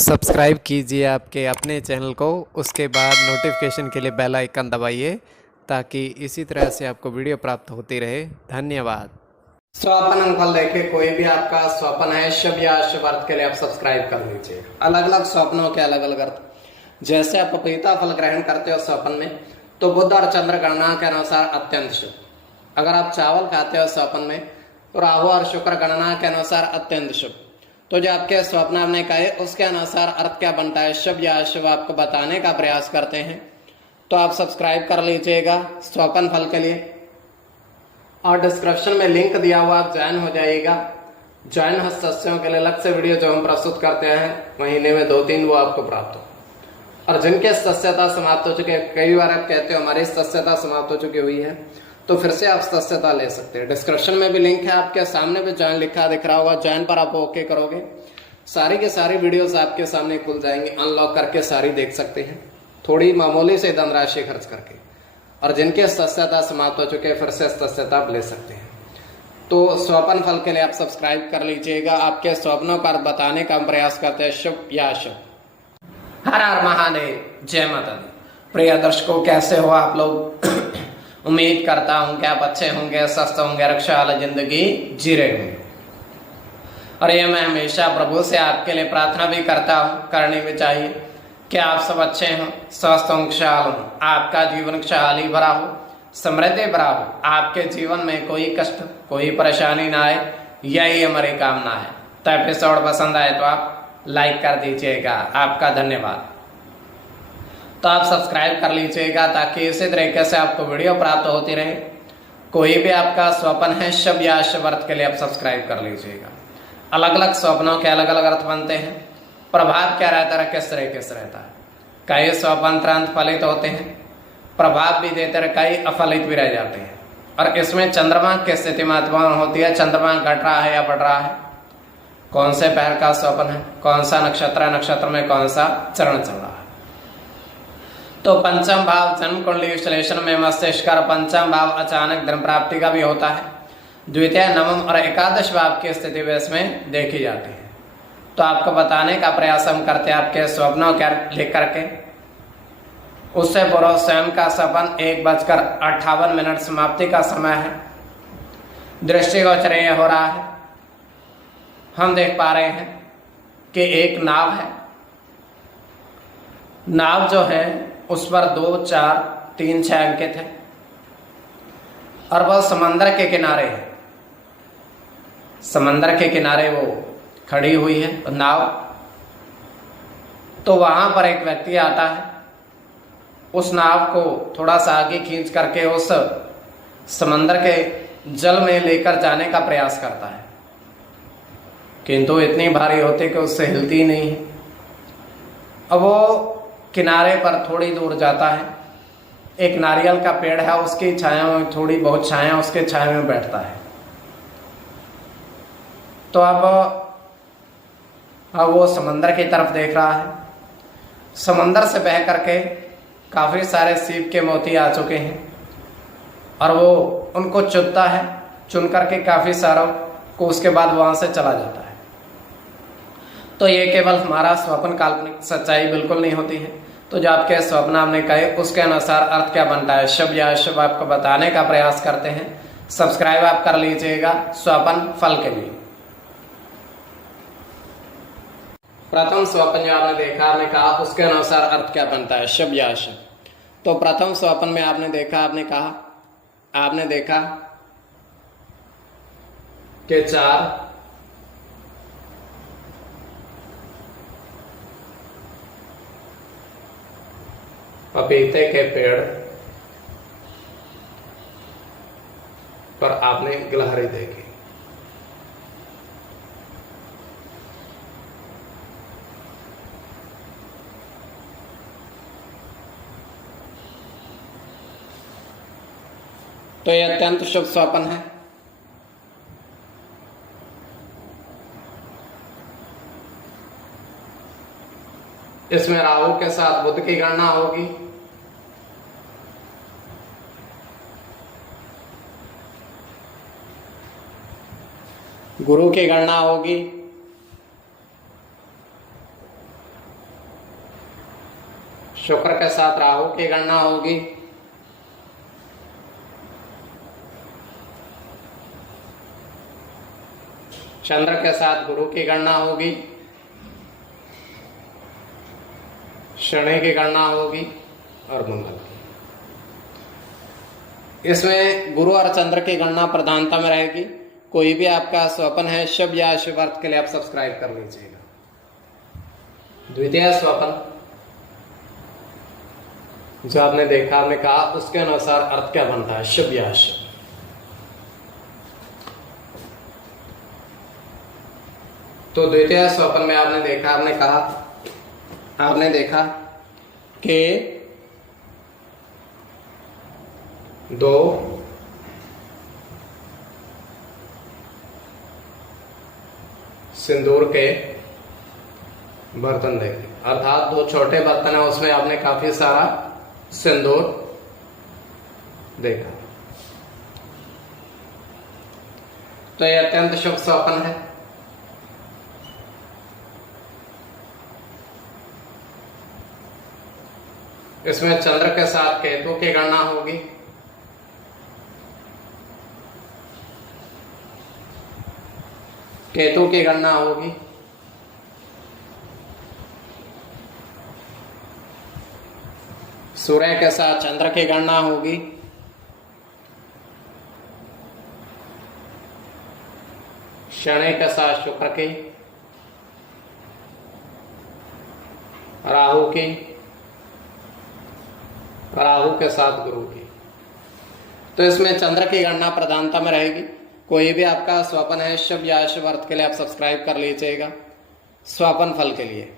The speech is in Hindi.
सब्सक्राइब कीजिए आपके अपने चैनल को, उसके बाद नोटिफिकेशन के लिए बेल आइकन दबाइए ताकि इसी तरह से आपको वीडियो प्राप्त होती रहे। धन्यवाद। स्वपन अंकफल देखे, कोई भी आपका स्वप्न है शुभ या अशुभ अर्थ के लिए आप सब्सक्राइब कर लीजिए। अलग अलग स्वप्नों के अलग अलग अर्थ। जैसे आप पपीता फल ग्रहण करते हो स्वप्न में, तो बुध और चंद्र गणना के अनुसार अत्यंत शुभ। अगर आप चावल खाते हो स्वप्न में, तो राहु और शुक्र गणना के अनुसार अत्यंत शुभ। तो जो आपके स्वप्न आपने कहे उसके अनुसार अर्थ क्या बनता है, शुभ या अशुभ, आपको बताने का प्रयास करते हैं। तो आप सब्सक्राइब कर लीजिएगा स्वप्न फल के लिए, और डिस्क्रिप्शन में लिंक दिया हुआ, आप ज्वाइन हो जाइएगा। ज्वाइन हो सदस्यों के लिए अलग से वीडियो जो हम प्रस्तुत करते हैं महीने में 2-3, वो आपको प्राप्त हो। और जिनके सदस्यता समाप्त हो चुके हैं, कई बार आप कहते हो हमारी सदस्यता समाप्त हो चुकी हुई है, तो फिर से आप सदस्यता ले सकते हैं। डिस्क्रिप्शन में भी लिंक है, आपके सामने भी ज्वाइन लिखा दिख रहा होगा। ज्वाइन पर आप ओके करोगे, सारी की सारी वीडियोस आपके सामने खुल जाएंगी। अनलॉक करके सारी देख सकते हैं, थोड़ी मामूली से धनराशि खर्च करके। और जिनके सदस्यता समाप्त हो चुके हैं, फिर से सदस्यता आप ले सकते हैं। तो स्वप्न फल के लिए आप सब्सक्राइब कर लीजिएगा। आपके स्वप्नों का बताने का हम प्रयास करते हैं, शुभ या अशुभ। हर हर महादेव, जय माता दी। प्रिय दर्शकों, कैसे हो आप लोग? उम्मीद करता हूं कि आप अच्छे होंगे, स्वस्थ होंगे, रक्षा वाली जिंदगी जी रहे होंगे। और ये मैं हमेशा प्रभु से आपके लिए प्रार्थना भी करता हूं, करनी भी चाहिए कि आप सब अच्छे हों, स्वस्थ हों, खुशहाल हों, आपका जीवन खुशहाली भरा हो, समृद्धि भरा हो, आपके जीवन में कोई कष्ट, कोई परेशानी ना आए, यही हमारी कामना है। तो एपिसोड पसंद आए तो आप लाइक कर दीजिएगा, आपका धन्यवाद। तो आप सब्सक्राइब कर लीजिएगा ताकि इसी तरीके से आपको वीडियो प्राप्त होती रहे। कोई भी आपका स्वप्न है शुभ या अशुभ अर्थ के लिए आप सब्सक्राइब कर लीजिएगा। अलग अलग स्वप्नों के अलग अलग अर्थ बनते हैं। प्रभाव क्या रहता है, किस तरीके से रहता है। कई स्वप्न तुरंत फलित होते हैं, प्रभाव भी देते रहे, कई अफलित भी रह जाते हैं। और इसमें चंद्रमा की स्थिति महत्वपूर्ण होती है। चंद्रमा घट रहा है या बढ़ रहा है, कौन से पैर का स्वप्न है, कौन सा नक्षत्र है, नक्षत्र में कौन सा चरण चल रहा है। तो पंचम भाव जन्म कुंडली विश्लेषण में मस्तिष्क का पंचम भाव अचानक धन प्राप्ति का भी होता है। द्वितीय, नवम और एकादश भाव की स्थिति भी इसमें देखी जाती है। तो आपको बताने का प्रयास हम करते हैं आपके स्वप्नों के लिख करके। उससे पूर्व स्वयं का सपन 1:58 समाप्ति का समय है। दृष्टिगोचर ये हो रहा है, हम देख पा रहे हैं कि एक नाव है। नाव जो है उस पर 2, 4, 3, 6 अंकित है, और वह समंदर के किनारे है। समंदर के किनारे वो खड़ी हुई है नाव। तो वहां पर एक व्यक्ति आता है, उस नाव को थोड़ा सा आगे खींच करके उस समंदर के जल में लेकर जाने का प्रयास करता है, किंतु इतनी भारी होती कि उससे हिलती नहीं है। अब वो किनारे पर थोड़ी दूर जाता है, एक नारियल का पेड़ है, उसकी छाया में, थोड़ी बहुत छाया, उसके छाया में बैठता है। तो अब वो समंदर की तरफ देख रहा है। समंदर से बह करके काफी सारे सीप के मोती आ चुके हैं, और वो उनको चुनता है, चुन करके काफी सारों को उसके बाद वहां से चला जाता है। तो ये केवल हमारा स्वप्न, काल्पनिक सच्चाई बिल्कुल नहीं होती है। तो जो आपके स्वप्न हमने कहे उसके अनुसार अर्थ क्या बनता है, शुभ या अशुभ, आपको बताने का प्रयास करते हैं। सब्सक्राइब आप कर लीजिएगा स्वप्न फल के लिए। प्रथम स्वप्न जो आपने देखा, आपने कहा उसके अनुसार अर्थ क्या बनता है, शुभ या अशुभ। तो प्रथम स्वप्न में आपने देखा, आपने कहा, आपने देखा कि 4 पपीते के पेड़ पर आपने गिलहरी देखी। तो यह अत्यंत शुभ स्वप्न है। इसमें राहु के साथ बुध की गणना होगी। गुरु की गणना होगी, शुक्र के साथ राहु की गणना होगी। चंद्र के साथ गुरु की गणना होगी। शनि की गणना होगी और मंगल की। इसमें गुरु और चंद्र की गणना प्रधानता में रहेगी। कोई भी आपका स्वप्न है शुभ या अशुभ अर्थ के लिए आप सब्सक्राइब कर लीजिएगा। द्वितीय स्वप्न जो आपने देखा, आपने कहा, उसके अनुसार अर्थ क्या बनता है, शुभ या अशुभ। तो द्वितीय स्वप्न में आपने देखा, आपने देखा कि 2 सिंदूर के बर्तन देखे, अर्थात 2 छोटे बर्तन है, उसमें आपने काफी सारा सिंदूर देखा। तो यह अत्यंत शुभ स्वप्न है। इसमें चंद्र के साथ केतु की गणना होगी। केतु की गणना होगी। सूर्य के साथ चंद्र की गणना होगी। शनि के साथ शुक्र की, राहु के साथ गुरु की। तो इसमें चंद्र की गणना प्रधानता में रहेगी। कोई भी आपका स्वप्न है शुभ या अशुभ अर्थ के लिए आप सब्सक्राइब कर लीजिएगा। स्वप्न फल के लिए